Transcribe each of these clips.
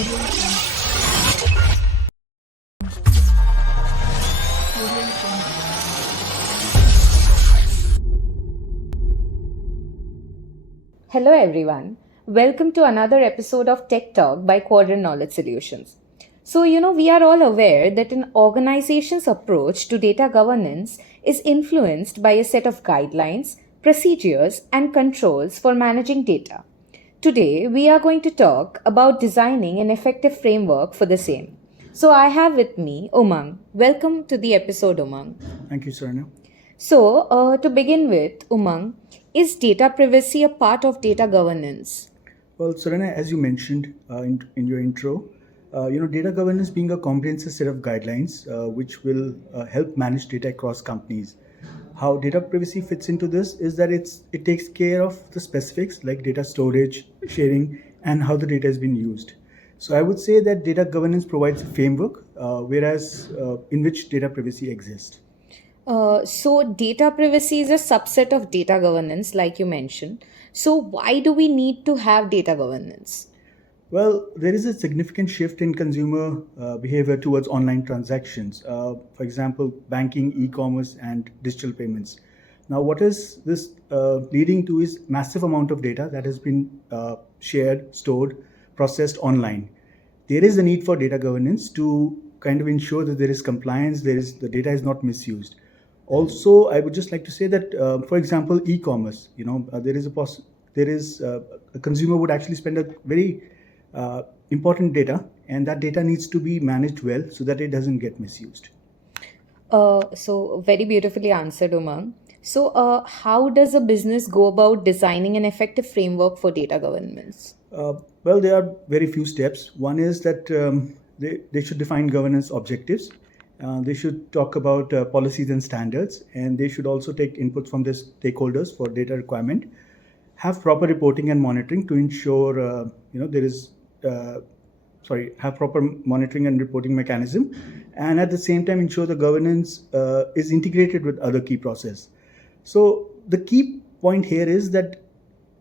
Hello everyone. Welcome to another episode of TechTalk by Quadrant Knowledge Solutions. So, we are all aware that an organization's approach to data governance is influenced by a set of guidelines, procedures, and controls for managing data. Today, we are going to talk about designing an effective framework for the same. So, I have with me Umang. Welcome to the episode, Umang. Thank you, Sarna. So, to begin with, Umang, is data privacy a part of data governance? Well, Sarana, as you mentioned in your intro, data governance being a comprehensive set of guidelines which will help manage data across companies. How data privacy fits into this is that it takes care of the specifics like data storage, sharing, and how the data has been used. So I would say that data governance provides a framework, whereas in which data privacy exists. So, data privacy is a subset of data governance, like you mentioned. So, why do we need to have data governance? Well, there is a significant shift in consumer behavior towards online transactions. For example, banking, e-commerce, and digital payments. Now, what is this leading to is massive amount of data that has been shared, stored, processed online. There is a need for data governance to kind of ensure that there is compliance, the data is not misused. Also, I would just like to say that, for example, e-commerce. A consumer would actually spend a very important data, and that data needs to be managed well so that it doesn't get misused. So, very beautifully answered, Umang. So, how does a business go about designing an effective framework for data governance? Well, there are very few steps. One is that they should define governance objectives. They should talk about policies and standards, and they should also take input from the stakeholders for data requirement. Have proper reporting and monitoring to ensure have proper monitoring and reporting mechanism, and at the same time ensure the governance is integrated with other key process. So the key point here is that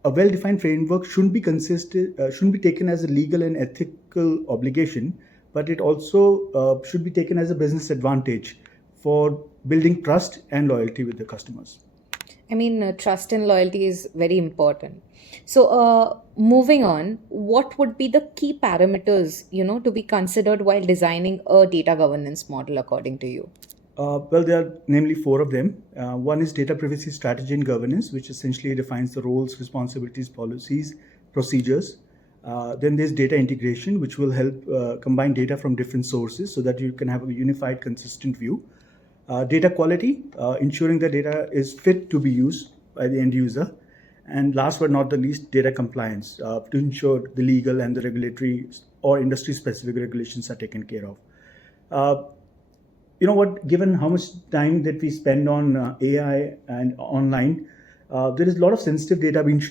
a well-defined framework shouldn't be taken as a legal and ethical obligation, but it also should be taken as a business advantage for building trust and loyalty with the customers. I mean, trust and loyalty is very important. So, moving on, what would be the key parameters, to be considered while designing a data governance model according to you? Well, there are namely four of them. One is data privacy strategy and governance, which essentially defines the roles, responsibilities, policies, procedures. Then there's data integration, which will help combine data from different sources so that you can have a unified, consistent view. Data quality, ensuring the data is fit to be used by the end user. And last but not the least, data compliance to ensure the legal and the regulatory or industry-specific regulations are taken care of. Given how much time that we spend on AI and online, there is a lot of sensitive data being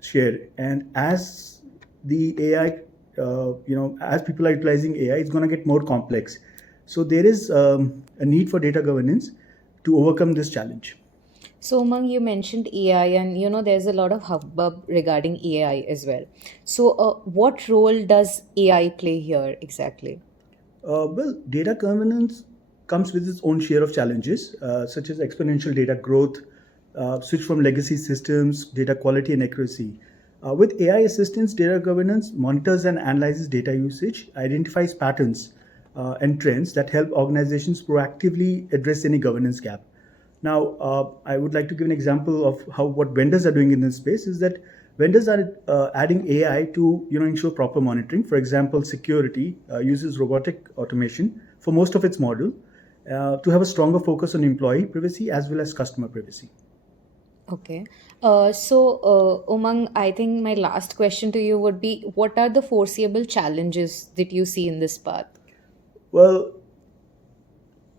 shared. And as the AI, as people are utilizing AI, it's going to get more complex. So there is a need for data governance to overcome this challenge. So, Umang, you mentioned AI, and there's a lot of hubbub regarding AI as well. So, what role does AI play here exactly? Well, data governance comes with its own share of challenges, such as exponential data growth, switch from legacy systems, data quality and accuracy. With AI assistance, data governance monitors and analyzes data usage, identifies patterns and trends that help organizations proactively address any governance gap. Now, I would like to give an example of what vendors are doing in this space is that vendors are adding AI to ensure proper monitoring. For example, security uses robotic automation for most of its model to have a stronger focus on employee privacy as well as customer privacy. Okay. Umang, I think my last question to you would be, what are the foreseeable challenges that you see in this path? Well,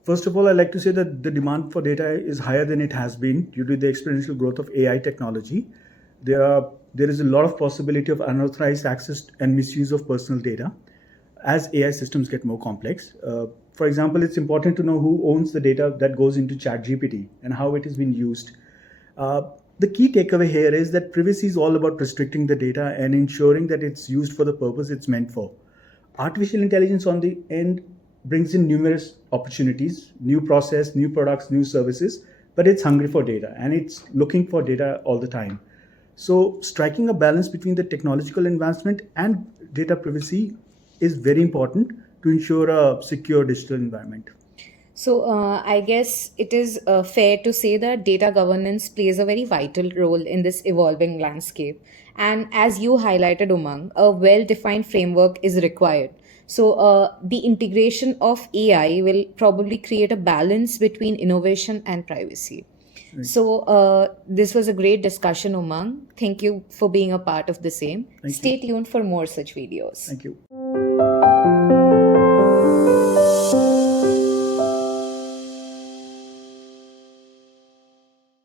first of all, I'd like to say that the demand for data is higher than it has been due to the exponential growth of AI technology. There is a lot of possibility of unauthorized access and misuse of personal data as AI systems get more complex. For example, it's important to know who owns the data that goes into ChatGPT and how it has been used. The key takeaway here is that privacy is all about restricting the data and ensuring that it's used for the purpose it's meant for. artificial intelligence on the end brings in numerous opportunities, new process, new products, new services, but it's hungry for data and it's looking for data all the time. So striking a balance between the technological advancement and data privacy is very important to ensure a secure digital environment. So, I guess it is fair to say that data governance plays a very vital role in this evolving landscape. And as you highlighted, Umang, a well defined framework is required. So, the integration of AI will probably create a balance between innovation and privacy. Right. So, this was a great discussion, Umang. Thank you for being a part of the same. Thank you. Stay tuned for more such videos. Thank you.